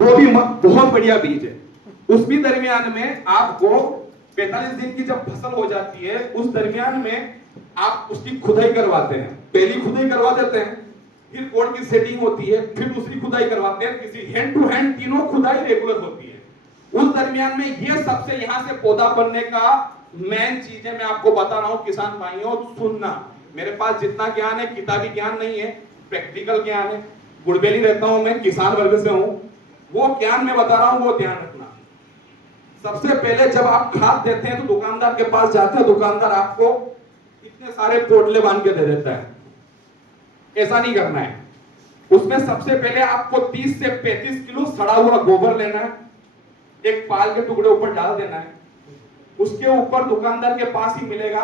वो भी बहुत बढ़िया बीज है। उस भी दरमियान में आपको 45 दिन की जब फसल हो जाती है, उस दरमियान में आप उसकी खुदाई करवाते हैं। पहली खुदाई करवा देते हैं, फिर कोड की सेटिंग होती है, फिर दूसरी खुदाई करवाते हैं। किसी हैंड टू हैंड तीनों खुदाई रेगुलर होती है। उस दरमियान में ये सबसे यहां से पौधा बनने का मेन चीज है, मैं आपको बता रहा हूं किसान भाइयों, सुनना। मेरे पास जितना ज्ञान है किताबी ज्ञान नहीं है, प्रैक्टिकल ज्ञान है। गुड़बेली रहता हूं मैं, किसान वर्ग से हूं, वो ज्ञान मैं बता रहा हूं, वो ध्यान रखना। सबसे पहले जब आप खाद देते हैं तो दुकानदार के पास जाते हैं, दुकानदार आपको इतने सारे पोटले बांध के दे देता है। ऐसा नहीं करना है। उसमें सबसे पहले आपको 30 से 35 किलो सड़ा हुआ गोबर लेना है, एक पाल के टुकड़े ऊपर डाल देना है। उसके ऊपर दुकानदार के पास ही मिलेगा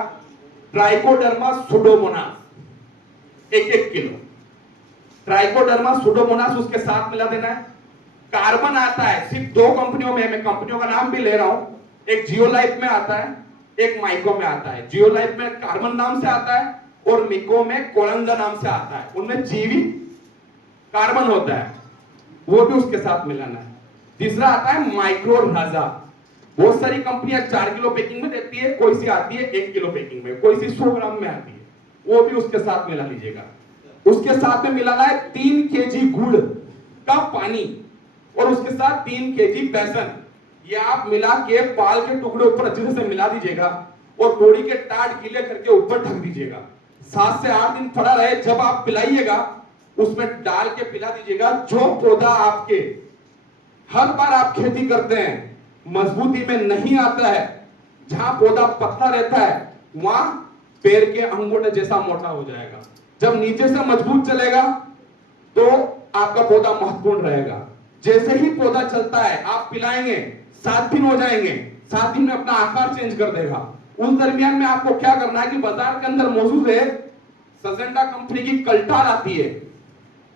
trichoderma Pseudomonas, 1-1 kilo trichoderma Pseudomonas उसके साथ मिला देना है। कार्बन आता है सिर्फ 2 कंपनियों में, मैं कंपनियों का नाम भी ले रहा हूं, एक जियोलाइफ में आता है, एक माइको में आता है। जियोलाइफ में कार्बन नाम से आता है और मिको में कोलंजा नाम से आता है। उनमें जीवित कार्बन होता है, वो भी उसके साथ मिलाना है। तीसरा आता है माइक्रो राजा। बहुत सारी कंपनियां 4 किलो पैकिंग में देती है, कोई सी आती है 1 किलो पैकिंग में, कोई सी 100 ग्राम में आती है, वो भी उसके साथ मिला लीजिएगा। उसके साथ में मिलाना है 3 केजी गुड़ का पानी और उसके साथ 3 केजी बेसन। ये आप मिला के पाल के टुकड़े ऊपर अच्छे से मिला दीजिएगा और बोरी के टाट गीले करके ऊपर ढक दीजिएगा। 7 से 8 दिन पड़ा रहे, जब आप पिलाइएगा उसमें डाल के पिला दीजिएगा। जो पौधा आपके हर बार आप खेती करते हैं मजबूती में नहीं आता है, जहां पौधा पतला रहता है वहां पैर के अंगूठे जैसा मोटा हो जाएगा। जब नीचे से मजबूत चलेगा तो आपका पौधा महत्वपूर्ण रहेगा। जैसे ही पौधा चलता है आप पिलाएंगे, 7 दिन हो जाएंगे, 7 दिन में अपना आकार चेंज कर देगा। उस दरमियान में आपको क्या करना है कि बाजार के अंदर मौजूद है सजेंडा कंपनी की कल्टार आती है,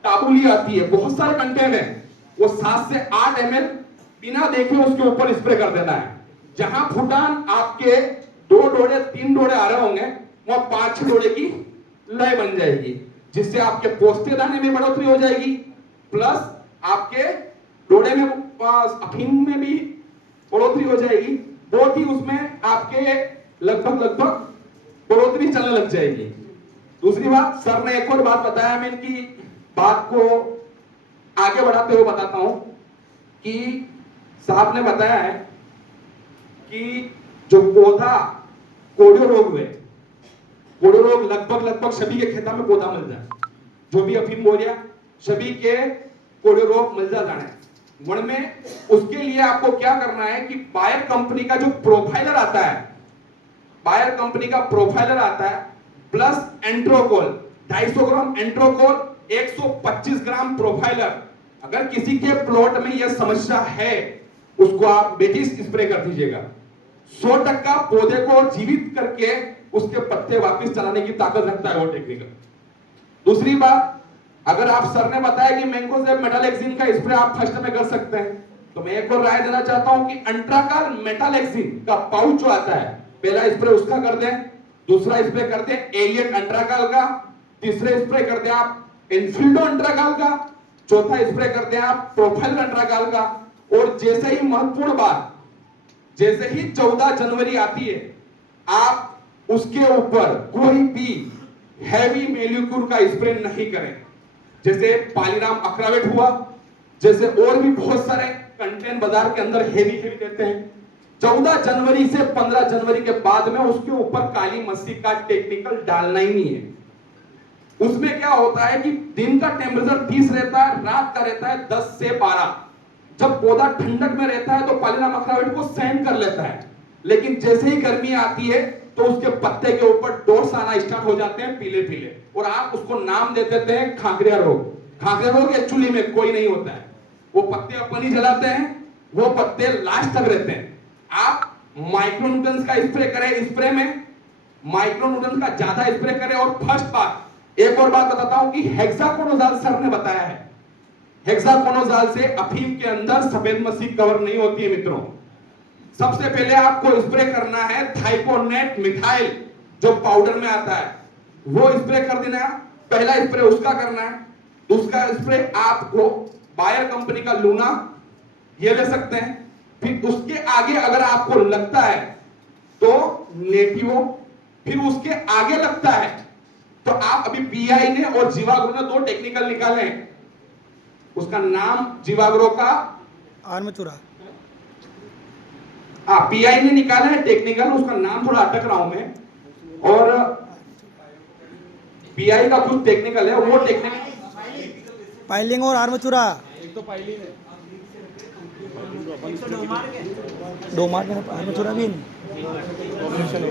काबुली आती है, बहुत सारे कंटेन है, वो 7 से 8 ml बिना देखे उसके ऊपर स्प्रे कर देना है। जहां फुटान आपके 2 डोड़े 3 डोड़े आ रहे होंगे वहां 5-6 डोड़े की लय बन जाएगी, जिससे आपके पोस्ते दाने में बढ़ोतरी हो जाएगी, प्लस आपके डोड़े में अफीम में भी बढ़ोतरी हो जाएगी। बहुत ही उसमें आपके लगभग बढ़ोतरी चलने लग जाएगी। दूसरी बात, सर ने एक और बात बताया, मैं इनकी बात को आगे बढ़ाते हुए बताता हूं कि साहब ने बताया है कि जो पौधा कोड़ियो रोग हुए, कोड़ियो रोग लगभग सभी के खेता में पौधा मिल जाए, जो भी अफीम बोरिया सभी के कोड़ियो रोग मिल जाए मन में। उसके लिए आपको क्या करना है कि बायर कंपनी का जो प्रोफाइलर आता है, बायर कंपनी का प्रोफाइलर आता है प्लस एंट्रोकोल 250 ग्राम एंट्रोकोल, 125 ग्राम प्रोफाइलर। अगर किसी के प्लॉट में यह समस्या है उसको आप बेटिस स्प्रे कर दीजिएगा। 100% पौधे को जीवित करके उसके पत्ते वापस चलाने की ताकत रखता है वो टेक्निकल। दूसरी बात, अगर आप सर ने बताया कि मैंगोजेब मेटालेक्सिन का स्प्रे आप फर्स्ट में कर सकते हैं, तो मैं एक और राय देना चाहता हूं कि अंट्राकाल मेटालेक्सिन का पाउच जो आता है, पहला स्प्रे उसका कर दें, दूसरा स्प्रे कर दें एलियट अंट्राकाल का, तीसरे स्प्रे कर दें आप इनफिल्डो अंट्राकाल का, चौथा स्प्रे कर दें आप प्रोफाइल अंट्राकाल का। और जैसे ही महत्वपूर्ण बात, जैसे ही 14 जनवरी आती है आप उसके ऊपर कोई भी हैवी मेल्यूक्यूर का स्प्रे नहीं करें। जैसे पालीराम अक्रावेट हुआ, जैसे और भी बहुत सारे कंटेन बाजार के अंदर हेवी देते हैं। 14 जनवरी से 15 जनवरी के बाद में उसके ऊपर काली मस्सी का टेक्निकल डालना ही नहीं है। उसमें क्या होता है कि दिन का टेम्परेचर 30 रहता है, रात का रहता है 10 से 12। जब पौधा ठंडक में रहता है तो पालीराम अक्रावेट को सहन कर लेता है, लेकिन जैसे ही गर्मी आती है तो उसके पत्ते के ऊपर डॉट्स आना स्टार्ट हो जाते हैं पीले पीले, और आप उसको नाम दे देते हैं खांगरिया रोग। खांगरिया रोग एक्चुअली में कोई नहीं होता है, वो पत्ते अपन ही जलाते हैं, वो पत्ते लास्ट तक रहते हैं। आप माइक्रोन्यूटन्स का स्प्रे करें, स्प्रे में माइक्रोन्यूटन का ज्यादा स्प्रे करें। और फर्स्ट बात, एक और बात बताता हूं कि हेक्साकोनोजाल सर ने बताया है, हेक्साकोनोजाल से अफीम के अंदर सफेद मस्सी कवर नहीं होती है मित्रों। सबसे पहले आपको स्प्रे करना है थाइकोनेट मिथाइल, जो पाउडर में आता है, वो स्प्रे कर देना है। पहला स्प्रे उसका करना है। दूसरा स्प्रे आपको बायर कंपनी का लूना ये ले सकते हैं। फिर उसके आगे अगर आपको लगता है तो नेटिवो, फिर उसके आगे लगता है तो आप अभी पीआई ने और जीवाग्रो ने 2 टेक्निकल निकाले हैं, उसका नाम जीवाग्रो का आर्मेचुरा, पीआई ने निकाला है टेक्निकल, उसका नाम थोड़ा अटक रहा हूं मैं, और पीआई का कुछ टेक्निकल है, वो टेक्निकल पाइलिंग और आर्मेचुरा। एक तो पाइलिंग है, डोमार के आर्मेचुरा भी नहीं। कॉम्बिनेशन है।